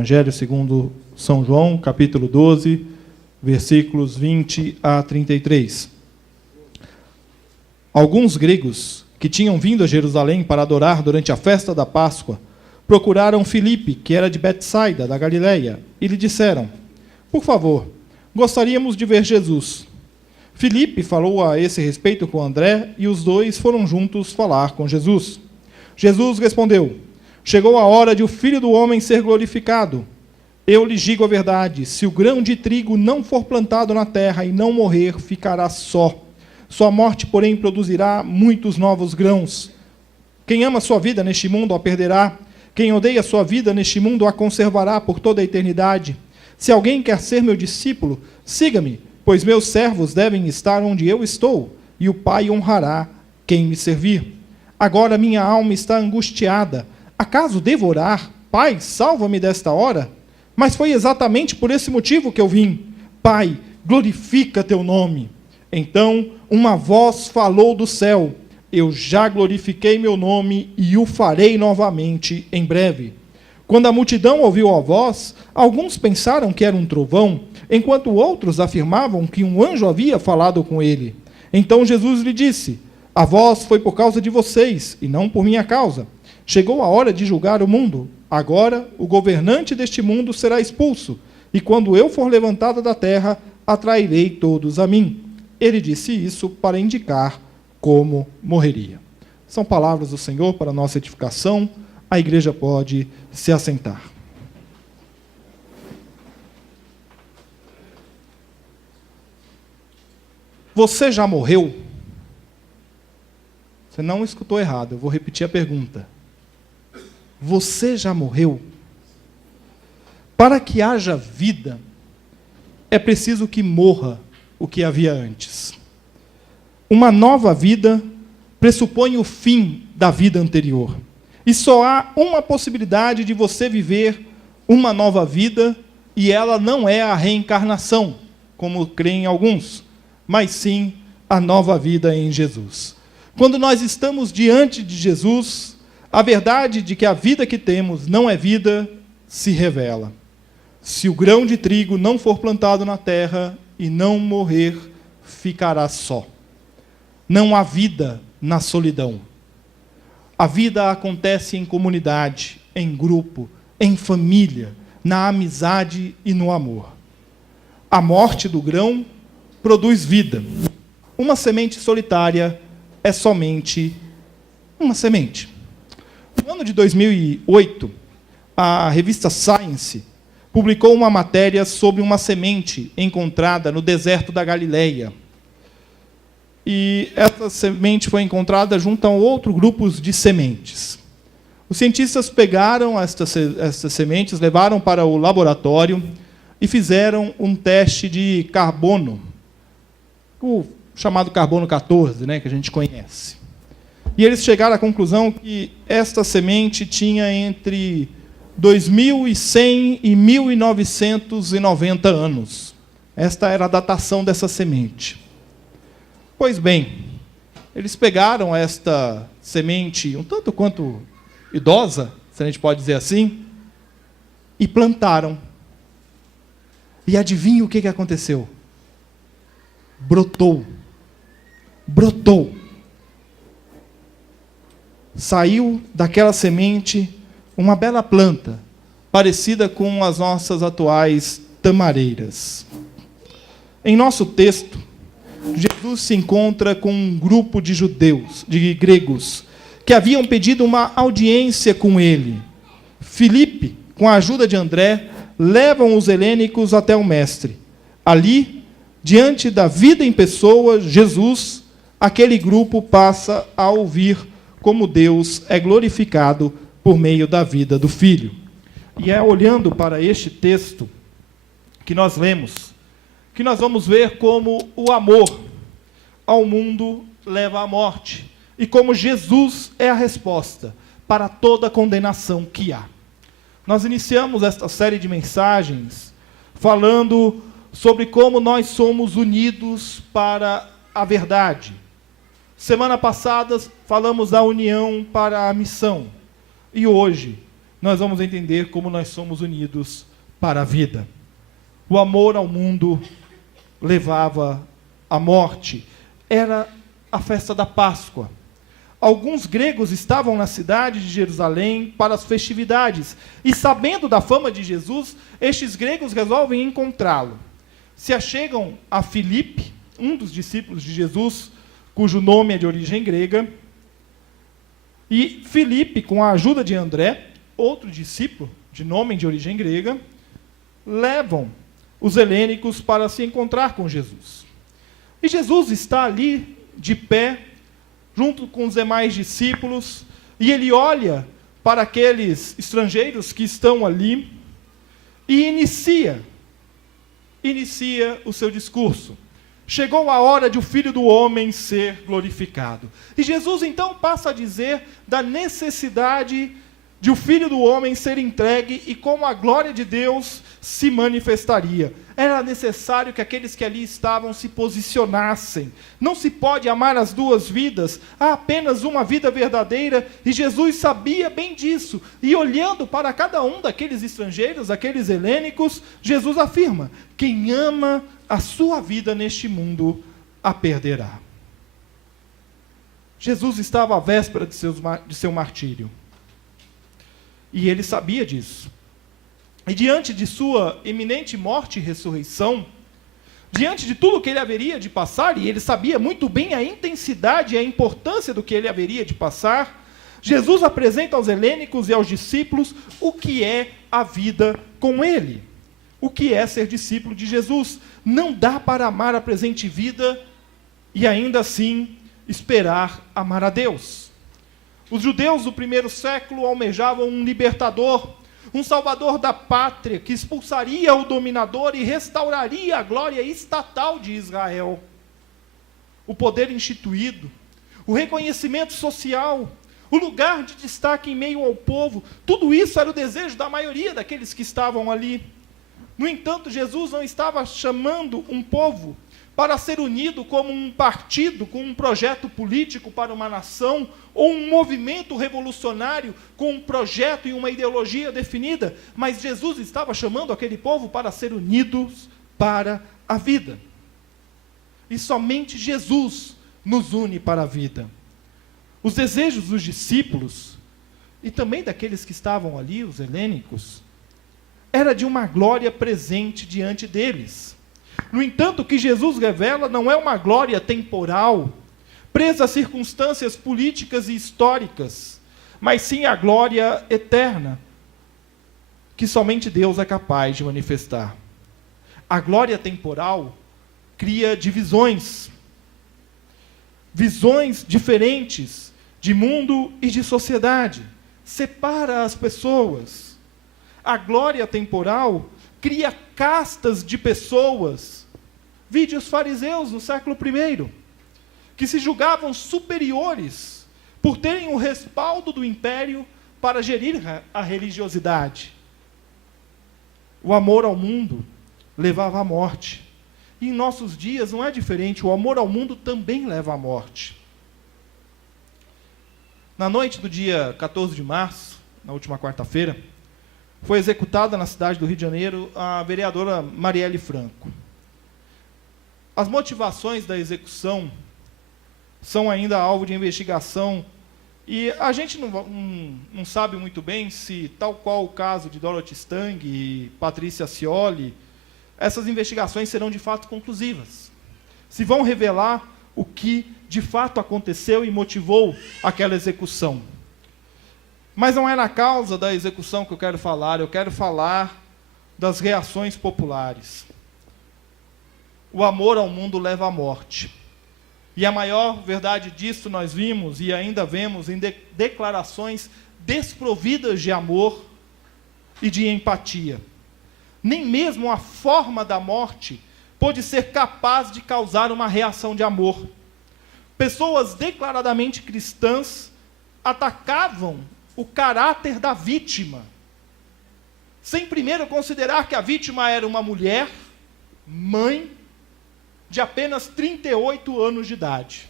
Evangelho segundo São João, capítulo 12, versículos 20 a 33. Alguns gregos que tinham vindo a Jerusalém para adorar durante a festa da Páscoa procuraram Filipe, que era de Betsaida, da Galileia, e lhe disseram: por favor, gostaríamos de ver Jesus. Filipe falou a esse respeito com André, e os dois foram juntos falar com Jesus. Jesus respondeu: chegou a hora de o Filho do Homem ser glorificado. Eu lhes digo a verdade, se o grão de trigo não for plantado na terra e não morrer, ficará só. Sua morte, porém, produzirá muitos novos grãos. Quem ama sua vida neste mundo a perderá. Quem odeia sua vida neste mundo a conservará por toda a eternidade. Se alguém quer ser meu discípulo, siga-me, pois meus servos devem estar onde eu estou, e o Pai honrará quem me servir. Agora minha alma está angustiada. Acaso devo orar? Pai, salva-me desta hora? Mas foi exatamente por esse motivo que eu vim. Pai, glorifica teu nome. Então uma voz falou do céu: eu já glorifiquei meu nome e o farei novamente em breve. Quando a multidão ouviu a voz, alguns pensaram que era um trovão, enquanto outros afirmavam que um anjo havia falado com ele. Então Jesus lhe disse: a voz foi por causa de vocês, e não por minha causa. Chegou a hora de julgar o mundo. Agora o governante deste mundo será expulso, e quando eu for levantado da terra, atrairei todos a mim. Ele disse isso para indicar como morreria. São palavras do Senhor para a nossa edificação. A igreja pode se assentar. Você já morreu? Você não escutou errado, eu vou repetir a pergunta. Você já morreu? Para que haja vida, é preciso que morra o que havia antes. Uma nova vida pressupõe o fim da vida anterior. E só há uma possibilidade de você viver uma nova vida, e ela não é a reencarnação, como creem alguns, mas sim a nova vida em Jesus. Quando nós estamos diante de Jesus, a verdade de que a vida que temos não é vida se revela. Se o grão de trigo não for plantado na terra e não morrer, ficará só. Não há vida na solidão. A vida acontece em comunidade, em grupo, em família, na amizade e no amor. A morte do grão produz vida. Uma semente solitária é somente uma semente. No ano de 2008, a revista Science publicou uma matéria sobre uma semente encontrada no deserto da Galileia. E essa semente foi encontrada junto a outro grupo de sementes. Os cientistas pegaram estas sementes, levaram para o laboratório e fizeram um teste de carbono, o chamado carbono 14, que a gente conhece. E eles chegaram à conclusão que esta semente tinha entre 2100 e 1990 anos. Esta era a datação dessa semente. Pois bem, eles pegaram esta semente um tanto quanto idosa, se a gente pode dizer assim, e plantaram. E adivinha o que aconteceu? Brotou. Brotou. Saiu daquela semente uma bela planta, parecida com as nossas atuais tamareiras. Em nosso texto, Jesus se encontra com um grupo de judeus, de gregos, que haviam pedido uma audiência com ele. Filipe, com a ajuda de André, levam os helênicos até o mestre. Ali, diante da vida em pessoa, Jesus, aquele grupo passa a ouvir como Deus é glorificado por meio da vida do Filho. E é olhando para este texto que nós lemos, que nós vamos ver como o amor ao mundo leva à morte, e como Jesus é a resposta para toda a condenação que há. Nós iniciamos esta série de mensagens falando sobre como nós somos unidos para a verdade. Semana passada falamos da união para a missão. E hoje nós vamos entender como nós somos unidos para a vida. O amor ao mundo levava à morte. Era a festa da Páscoa. Alguns gregos estavam na cidade de Jerusalém para as festividades, e sabendo da fama de Jesus, estes gregos resolvem encontrá-lo. Se achegam a Filipe, um dos discípulos de Jesus, cujo nome é de origem grega, e Filipe, com a ajuda de André, outro discípulo de nome de origem grega, levam os helênicos para se encontrar com Jesus. E Jesus está ali, de pé, junto com os demais discípulos, e ele olha para aqueles estrangeiros que estão ali e inicia o seu discurso. Chegou a hora de o Filho do Homem ser glorificado. E Jesus então passa a dizer da necessidade de o Filho do Homem ser entregue e como a glória de Deus se manifestaria. Era necessário que aqueles que ali estavam se posicionassem. Não se pode amar as duas vidas, há apenas uma vida verdadeira, e Jesus sabia bem disso. E olhando para cada um daqueles estrangeiros, aqueles helênicos, Jesus afirma: quem ama a sua vida neste mundo, a perderá. Jesus estava à véspera de seu martírio. E ele sabia disso. E diante de sua iminente morte e ressurreição, diante de tudo que ele haveria de passar, e ele sabia muito bem a intensidade e a importância do que ele haveria de passar, Jesus apresenta aos helênicos e aos discípulos o que é a vida com ele. O que é ser discípulo de Jesus. Não dá para amar a presente vida e ainda assim esperar amar a Deus. Os judeus do primeiro século almejavam um libertador, um salvador da pátria, que expulsaria o dominador e restauraria a glória estatal de Israel. O poder instituído, o reconhecimento social, o lugar de destaque em meio ao povo, tudo isso era o desejo da maioria daqueles que estavam ali. No entanto, Jesus não estava chamando um povo para ser unido como um partido, com um projeto político para uma nação, ou um movimento revolucionário com um projeto e uma ideologia definida, mas Jesus estava chamando aquele povo para ser unidos para a vida. E somente Jesus nos une para a vida. Os desejos dos discípulos, e também daqueles que estavam ali, os helênicos, era de uma glória presente diante deles. No entanto, o que Jesus revela não é uma glória temporal, presa a circunstâncias políticas e históricas, mas sim a glória eterna, que somente Deus é capaz de manifestar. A glória temporal cria divisões, visões diferentes de mundo e de sociedade, separa as pessoas. A glória temporal cria castas de pessoas, vide os fariseus no século I, que se julgavam superiores por terem o respaldo do império para gerir a religiosidade. O amor ao mundo levava à morte. E em nossos dias não é diferente, o amor ao mundo também leva à morte. Na noite do dia 14 de março, na última quarta-feira, foi executada na cidade do Rio de Janeiro a vereadora Marielle Franco. As motivações da execução são ainda alvo de investigação e a gente não sabe muito bem se, tal qual o caso de Dorothy Stang e Patrícia Scioli, essas investigações serão de fato conclusivas. Se vão revelar o que de fato aconteceu e motivou aquela execução. Mas não é na causa da execução que eu quero falar das reações populares. O amor ao mundo leva à morte. E a maior verdade disso nós vimos e ainda vemos em declarações desprovidas de amor e de empatia. Nem mesmo a forma da morte pôde ser capaz de causar uma reação de amor. Pessoas declaradamente cristãs atacavam o caráter da vítima, sem primeiro considerar que a vítima era uma mulher, mãe, de apenas 38 anos de idade.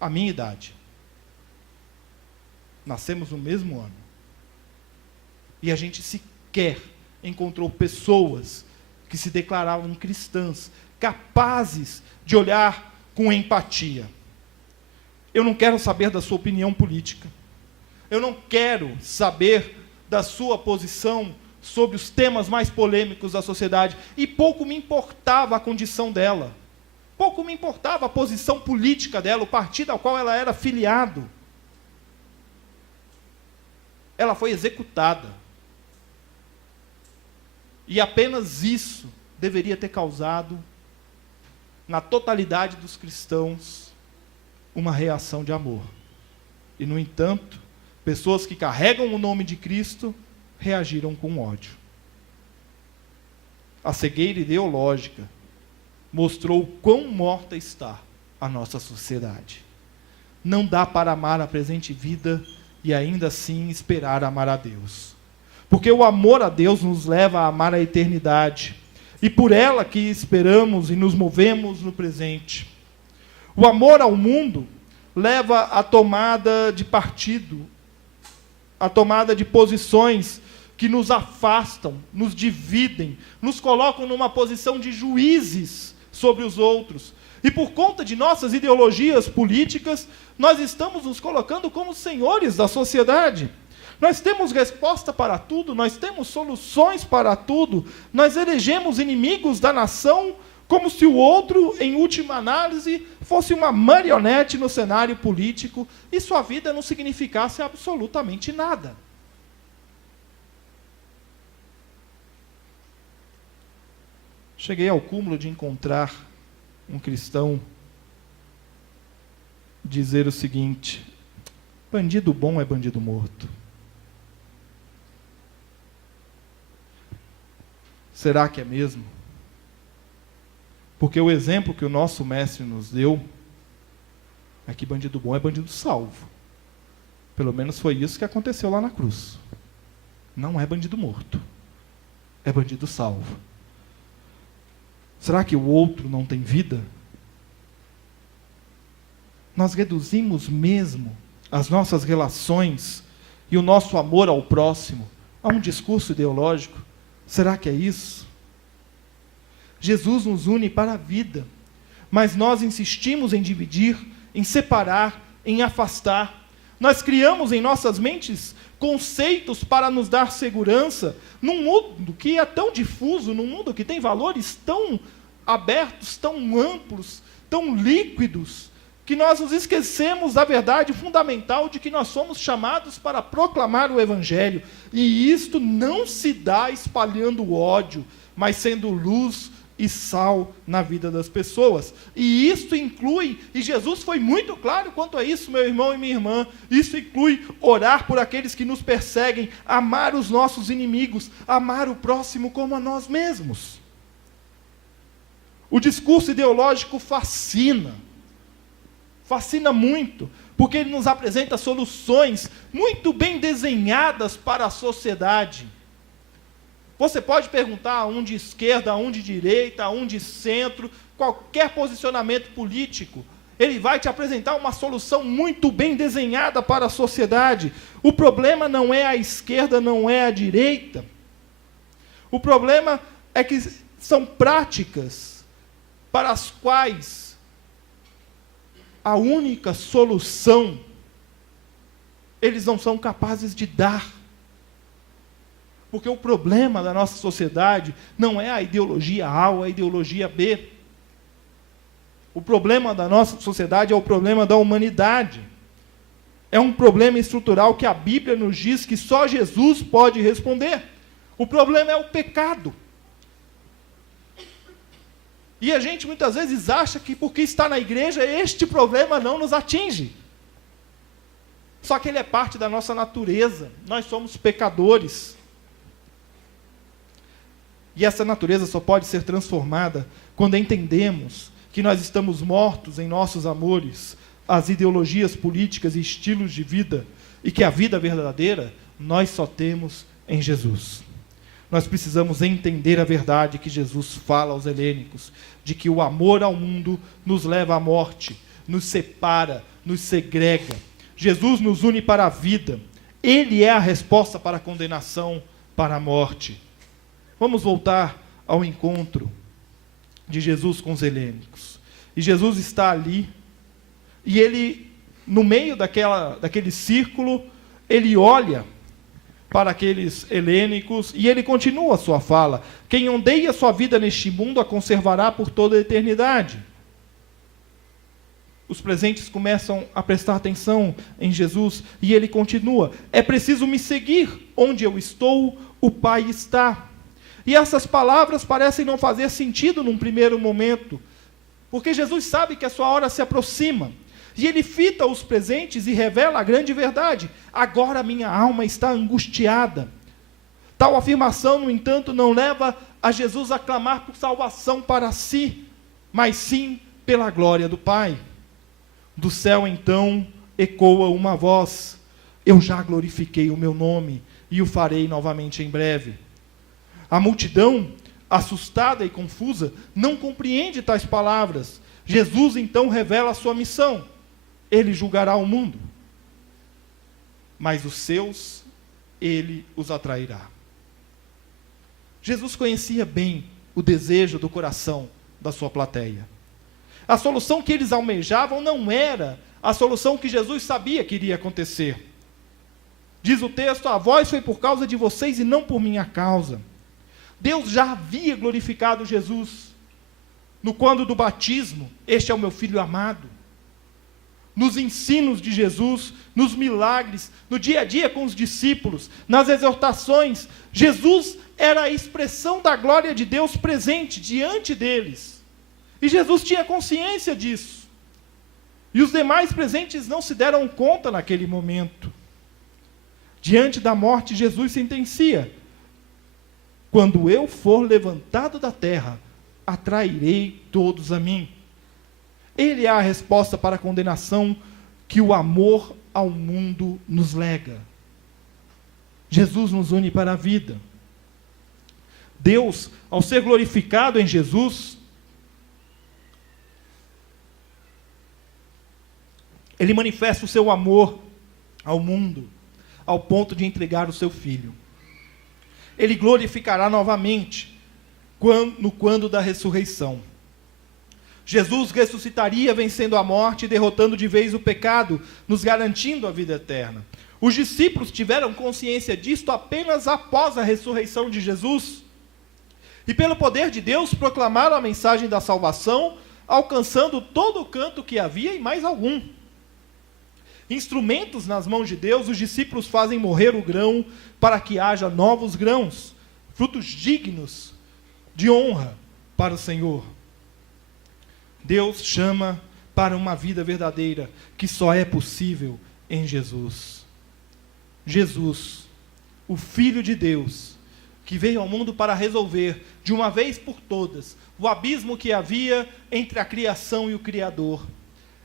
A minha idade. Nascemos no mesmo ano. E a gente sequer encontrou pessoas que se declaravam cristãs, capazes de olhar com empatia. Eu não quero saber da sua opinião política. Eu não quero saber da sua posição sobre os temas mais polêmicos da sociedade. E pouco me importava a condição dela. Pouco me importava a posição política dela, o partido ao qual ela era filiado. Ela foi executada. E apenas isso deveria ter causado, na totalidade dos cristãos, uma reação de amor. E, no entanto, pessoas que carregam o nome de Cristo reagiram com ódio. A cegueira ideológica mostrou quão morta está a nossa sociedade. Não dá para amar a presente vida e ainda assim esperar amar a Deus. Porque o amor a Deus nos leva a amar a eternidade. E por ela que esperamos e nos movemos no presente. O amor ao mundo leva à tomada de partido, à tomada de posições que nos afastam, nos dividem, nos colocam numa posição de juízes sobre os outros. E por conta de nossas ideologias políticas, nós estamos nos colocando como senhores da sociedade. Nós temos resposta para tudo, nós temos soluções para tudo, nós elegemos inimigos da nação como se o outro, em última análise, fosse uma marionete no cenário político e sua vida não significasse absolutamente nada. Cheguei ao cúmulo de encontrar um cristão dizer o seguinte: bandido bom é bandido morto. Será que é mesmo? Porque o exemplo que o nosso mestre nos deu é que bandido bom é bandido salvo. Pelo menos foi isso que aconteceu lá na cruz. Não é bandido morto, é bandido salvo. Será que o outro não tem vida? Nós reduzimos mesmo as nossas relações e o nosso amor ao próximo a um discurso ideológico? Será que é isso? Jesus nos une para a vida, mas nós insistimos em dividir, em separar, em afastar. Nós criamos em nossas mentes conceitos para nos dar segurança, num mundo que é tão difuso, num mundo que tem valores tão abertos, tão amplos, tão líquidos, que nós nos esquecemos da verdade fundamental de que nós somos chamados para proclamar o Evangelho. E isto não se dá espalhando o ódio, mas sendo luz e sal na vida das pessoas. E isto inclui, e Jesus foi muito claro quanto a isso, meu irmão e minha irmã, isso inclui orar por aqueles que nos perseguem, amar os nossos inimigos, amar o próximo como a nós mesmos. O discurso ideológico fascina muito, porque ele nos apresenta soluções muito bem desenhadas para a sociedade. Você pode perguntar a um de esquerda, a um de direita, a um de centro, qualquer posicionamento político, ele vai te apresentar uma solução muito bem desenhada para a sociedade. O problema não é a esquerda, não é a direita. O problema é que são práticas para as quais a única solução eles não são capazes de dar. Porque o problema da nossa sociedade não é a ideologia A ou a ideologia B. O problema da nossa sociedade é o problema da humanidade. É um problema estrutural que a Bíblia nos diz que só Jesus pode responder. O problema é o pecado. E a gente muitas vezes acha que porque está na igreja, este problema não nos atinge. Só que ele é parte da nossa natureza. Nós somos pecadores. E essa natureza só pode ser transformada quando entendemos que nós estamos mortos em nossos amores, às ideologias políticas e estilos de vida, e que a vida verdadeira nós só temos em Jesus. Nós precisamos entender a verdade que Jesus fala aos helênicos, de que o amor ao mundo nos leva à morte, nos separa, nos segrega. Jesus nos une para a vida. Ele é a resposta para a condenação. para a morte. Vamos voltar ao encontro de Jesus com os helênicos. E Jesus está ali, e ele, no meio daquele círculo, ele olha para aqueles helênicos, e ele continua a sua fala: quem odeia sua vida neste mundo a conservará por toda a eternidade. Os presentes começam a prestar atenção em Jesus, e ele continua: é preciso me seguir, onde eu estou, o Pai está. E essas palavras parecem não fazer sentido num primeiro momento, porque Jesus sabe que a sua hora se aproxima. E ele fita os presentes e revela a grande verdade: agora minha alma está angustiada. Tal afirmação, no entanto, não leva a Jesus a clamar por salvação para si, mas sim pela glória do Pai. Do céu, então, ecoa uma voz: eu já glorifiquei o meu nome, e o farei novamente em breve. A multidão, assustada e confusa, não compreende tais palavras. Jesus, então, revela a sua missão: ele julgará o mundo, mas os seus, ele os atrairá. Jesus conhecia bem o desejo do coração da sua plateia. A solução que eles almejavam não era a solução que Jesus sabia que iria acontecer. Diz o texto: a voz foi por causa de vocês e não por minha causa. Deus já havia glorificado Jesus no quando do batismo: este é o meu filho amado. Nos ensinos de Jesus, nos milagres, no dia a dia com os discípulos, nas exortações, Jesus era a expressão da glória de Deus presente diante deles. E Jesus tinha consciência disso. E os demais presentes não se deram conta naquele momento. Diante da morte, Jesus sentencia: quando eu for levantado da terra, atrairei todos a mim. Ele é a resposta para a condenação que o amor ao mundo nos lega. Jesus nos une para a vida. Deus, ao ser glorificado em Jesus, ele manifesta o seu amor ao mundo, ao ponto de entregar o seu Filho. Ele glorificará novamente, quando da ressurreição. Jesus ressuscitaria vencendo a morte e derrotando de vez o pecado, nos garantindo a vida eterna. Os discípulos tiveram consciência disto apenas após a ressurreição de Jesus. E pelo poder de Deus proclamaram a mensagem da salvação, alcançando todo o canto que havia e mais algum. Instrumentos nas mãos de Deus, os discípulos fazem morrer o grão para que haja novos grãos, frutos dignos de honra para o Senhor. Deus chama para uma vida verdadeira, que só é possível em Jesus. Jesus, o Filho de Deus, que veio ao mundo para resolver, de uma vez por todas, o abismo que havia entre a criação e o Criador.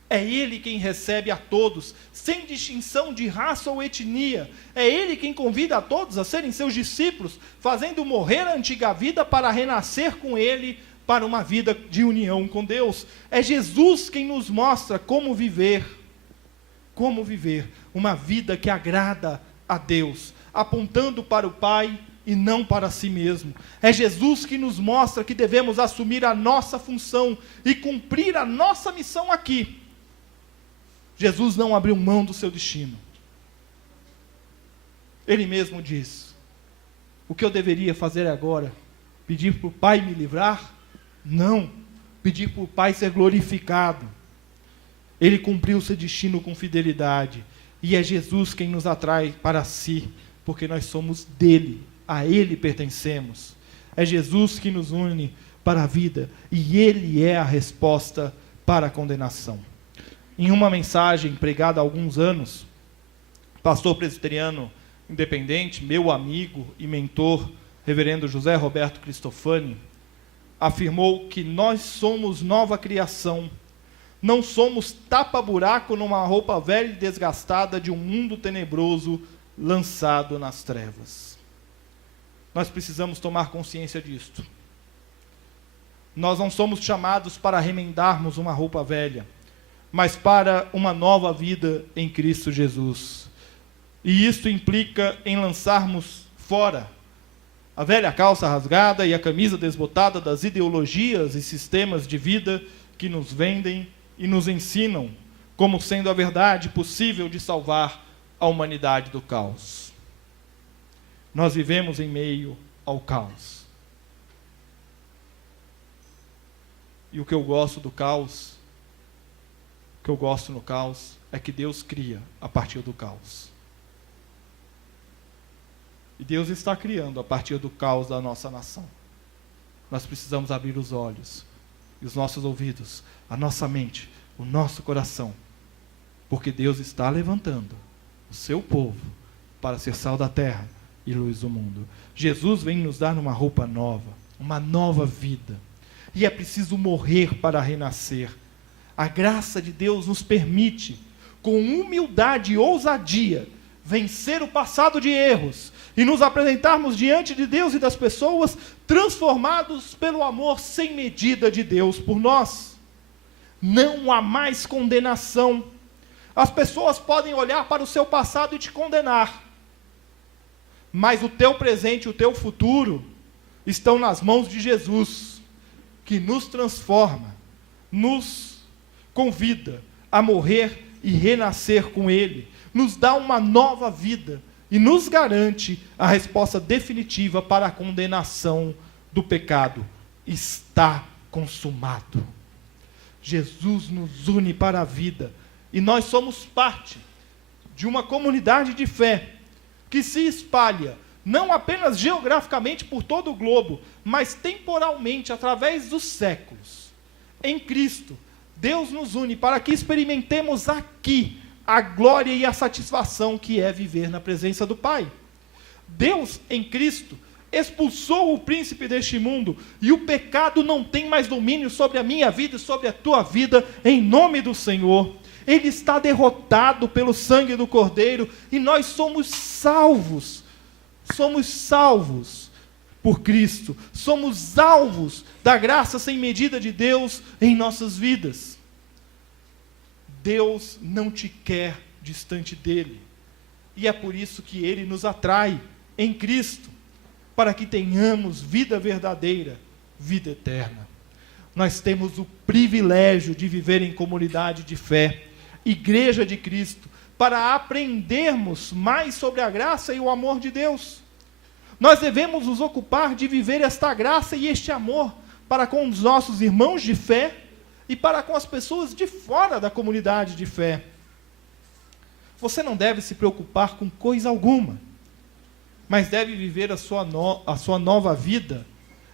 É Ele quem recebe a todos, sem distinção de raça ou etnia. É Ele quem convida a todos a serem seus discípulos, fazendo morrer a antiga vida para renascer com Ele, para uma vida de união com Deus. É Jesus quem nos mostra como viver uma vida que agrada a Deus, apontando para o Pai e não para si mesmo. É Jesus que nos mostra que devemos assumir a nossa função e cumprir a nossa missão aqui. Jesus não abriu mão do seu destino. Ele mesmo diz: o que eu deveria fazer agora? Pedir para o Pai me livrar? Não, pedir para o Pai ser glorificado. Ele cumpriu seu destino com fidelidade, e é Jesus quem nos atrai para si, porque nós somos dele, a Ele pertencemos. É Jesus que nos une para a vida, e Ele é a resposta para a condenação. Em uma mensagem pregada há alguns anos, pastor presbiteriano independente, meu amigo e mentor, reverendo José Roberto Cristofani, afirmou que nós somos nova criação, não somos tapa-buraco numa roupa velha e desgastada de um mundo tenebroso lançado nas trevas. Nós precisamos tomar consciência disto. Nós não somos chamados para remendarmos uma roupa velha, mas para uma nova vida em Cristo Jesus. E isso implica em lançarmos fora a velha calça rasgada e a camisa desbotada das ideologias e sistemas de vida que nos vendem e nos ensinam como sendo a verdade possível de salvar a humanidade do caos. Nós vivemos em meio ao caos. E o que eu gosto do caos, o que eu gosto no caos, é que Deus cria a partir do caos. E Deus está criando a partir do caos da nossa nação. Nós precisamos abrir os olhos, e os nossos ouvidos, a nossa mente, o nosso coração, porque Deus está levantando o seu povo para ser sal da terra e luz do mundo. Jesus vem nos dar uma roupa nova, uma nova vida. E é preciso morrer para renascer. A graça de Deus nos permite, com humildade e ousadia, vencer o passado de erros e nos apresentarmos diante de Deus e das pessoas transformados pelo amor sem medida de Deus por nós. Não há mais condenação. As pessoas podem olhar para o seu passado e te condenar, mas o teu presente e o teu futuro estão nas mãos de Jesus, que nos transforma, nos convida a morrer e renascer com Ele, nos dá uma nova vida e nos garante a resposta definitiva para a condenação do pecado. Está consumado. Jesus nos une para a vida e nós somos parte de uma comunidade de fé que se espalha não apenas geograficamente por todo o globo, mas temporalmente através dos séculos. Em Cristo, Deus nos une para que experimentemos aqui a glória e a satisfação que é viver na presença do Pai. Deus, em Cristo, expulsou o príncipe deste mundo, e o pecado não tem mais domínio sobre a minha vida e sobre a tua vida, em nome do Senhor. Ele está derrotado pelo sangue do Cordeiro, e nós somos salvos por Cristo, somos alvos da graça sem medida de Deus em nossas vidas. Deus não te quer distante dele, e é por isso que ele nos atrai em Cristo, para que tenhamos vida verdadeira, vida eterna. Nós temos o privilégio de viver em comunidade de fé, Igreja de Cristo, para aprendermos mais sobre a graça e o amor de Deus. Nós devemos nos ocupar de viver esta graça e este amor para com os nossos irmãos de fé e para com as pessoas de fora da comunidade de fé. Você não deve se preocupar com coisa alguma, mas deve viver a sua nova vida,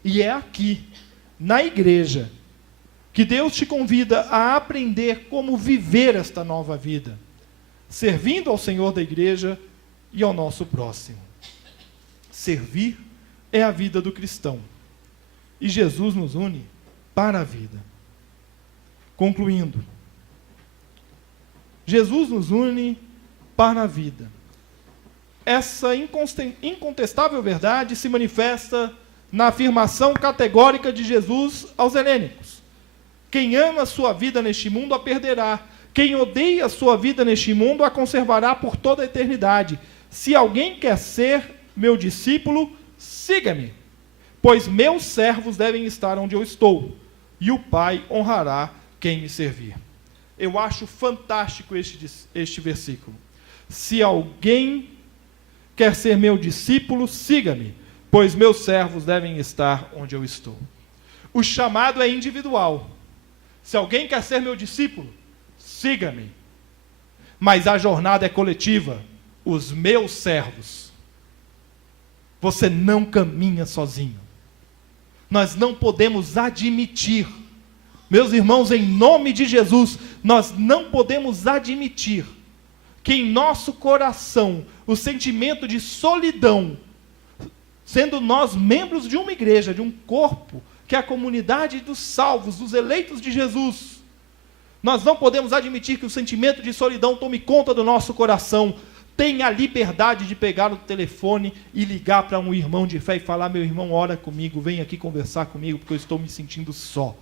e é aqui, na igreja, que Deus te convida a aprender como viver esta nova vida, servindo ao Senhor da igreja e ao nosso próximo. Servir é a vida do cristão, e Jesus nos une para a vida. Concluindo, Jesus nos une para a vida. Essa incontestável verdade se manifesta na afirmação categórica de Jesus aos helênicos: quem ama a sua vida neste mundo a perderá, quem odeia a sua vida neste mundo a conservará por toda a eternidade. Se alguém quer ser meu discípulo, siga-me, pois meus servos devem estar onde eu estou, e o Pai honrará quem me servir. Eu acho fantástico este versículo. Se alguém quer ser meu discípulo, siga-me, pois meus servos devem estar onde eu estou. O chamado é individual. Se alguém quer ser meu discípulo, siga-me. Mas a jornada é coletiva. Os meus servos. Você não caminha sozinho. Nós não podemos admitir, meus irmãos, em nome de Jesus, nós não podemos admitir que em nosso coração o sentimento de solidão, sendo nós membros de uma igreja, de um corpo, que é a comunidade dos salvos, dos eleitos de Jesus, nós não podemos admitir que o sentimento de solidão tome conta do nosso coração. Tenha a liberdade de pegar o telefone e ligar para um irmão de fé e falar: meu irmão, ora comigo, vem aqui conversar comigo, porque eu estou me sentindo só.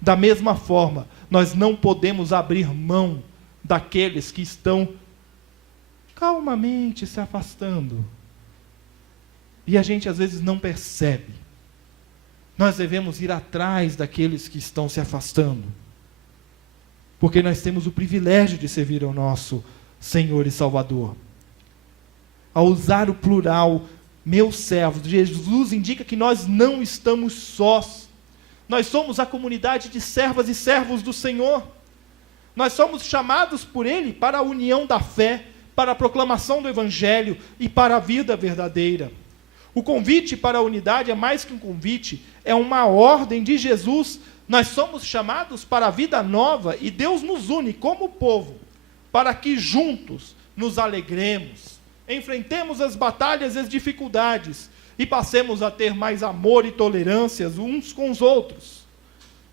Da mesma forma, nós não podemos abrir mão daqueles que estão calmamente se afastando. E a gente às vezes não percebe. Nós devemos ir atrás daqueles que estão se afastando, porque nós temos o privilégio de servir ao nosso Senhor e Salvador. Ao usar o plural, meus servos, Jesus indica que nós não estamos sós. Nós somos a comunidade de servas e servos do Senhor. Nós somos chamados por Ele para a união da fé, para a proclamação do Evangelho e para a vida verdadeira. O convite para a unidade é mais que um convite, é uma ordem de Jesus. Nós somos chamados para a vida nova e Deus nos une como povo, para que juntos nos alegremos, enfrentemos as batalhas e as dificuldades e passemos a ter mais amor e tolerância uns com os outros.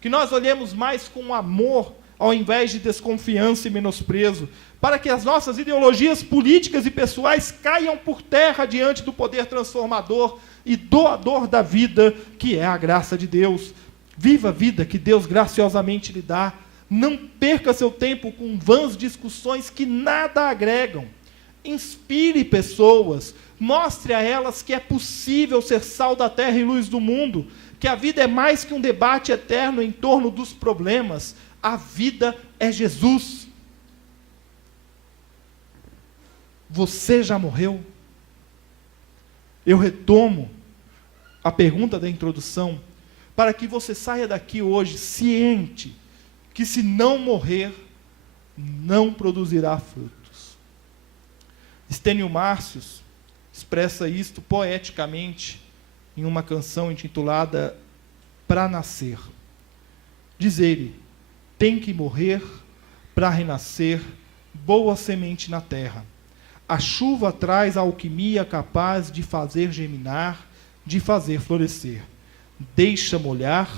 Que nós olhemos mais com amor ao invés de desconfiança e menosprezo, para que as nossas ideologias políticas e pessoais caiam por terra diante do poder transformador e doador da vida, que é a graça de Deus. Viva a vida que Deus graciosamente lhe dá. Não perca seu tempo com vãs discussões que nada agregam. Inspire pessoas, mostre a elas que é possível ser sal da terra e luz do mundo, que a vida é mais que um debate eterno em torno dos problemas. A vida é Jesus. Você já morreu? Eu retomo a pergunta da introdução, para que você saia daqui hoje ciente que se não morrer, não produzirá frutos. Estênio Márcios expressa isto poeticamente em uma canção intitulada Pra Nascer. Diz ele: tem que morrer para renascer, boa semente na terra. A chuva traz a alquimia capaz de fazer germinar, de fazer florescer. Deixa molhar,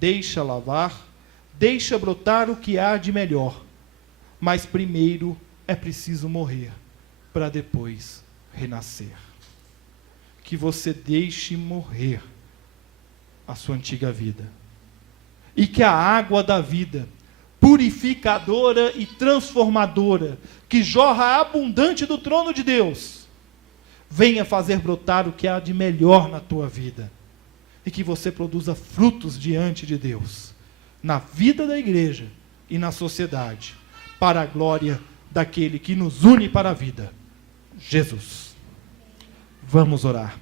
deixa lavar, deixa brotar o que há de melhor. Mas primeiro é preciso morrer, para depois renascer. Que você deixe morrer a sua antiga vida. E que a água da vida, purificadora e transformadora, que jorra abundante do trono de Deus, venha fazer brotar o que há de melhor na tua vida. E que você produza frutos diante de Deus, na vida da igreja e na sociedade, para a glória daquele que nos une para a vida, Jesus. Vamos orar.